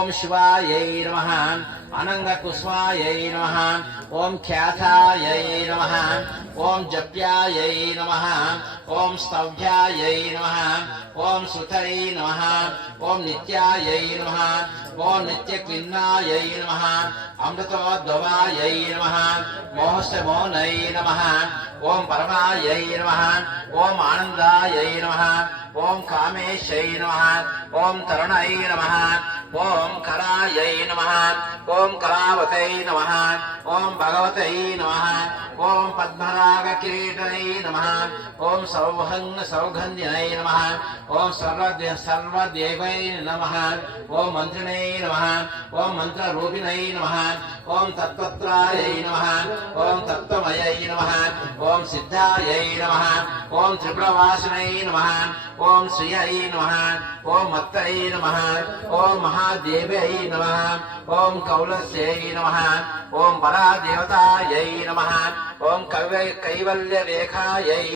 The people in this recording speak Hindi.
ओम शिवायै नमः। अनंगकुसुमायै नमः। ओम ख्यातायै नमः। ओम जप्यायै नमः। ओम स्तव्यायै नमः। ओम सुतै नमः। ओम नित्यायै नमः। ओम नित्यक्लिन्नायै नमः। अमृतोद्भवायै नमः। मोहस्य मोहनै नमः। ओम परमायै नमः। ओम आनन्दायै नमः। ओम कामेशै नमः। ओम तरुणै नमः। ओम करायै नमः। ओम करावतै नमः। ओम भगवतै नमः। ओम पद्मरागकिरीटनै नमः। ओम सौगन्ध्यै नमः। ओम सर्वदेवै नमः। ओम मंत्रिणे नमः। ओम मंत्ररूपिणे नमः। ओम तत्त्वत्रायै नमः। ओम तत्त्वमयै नमः। ओम सिद्धायै नमः। ओम त्रिपुरवासिनै नमः। ओम श्रियै नमः। ओम मत्तै नमः। ओम महादेव्यै नमः। ओम कौलस्यै नमः। ओम परादेवतायै नमः। ओम कैवल्यरेखायै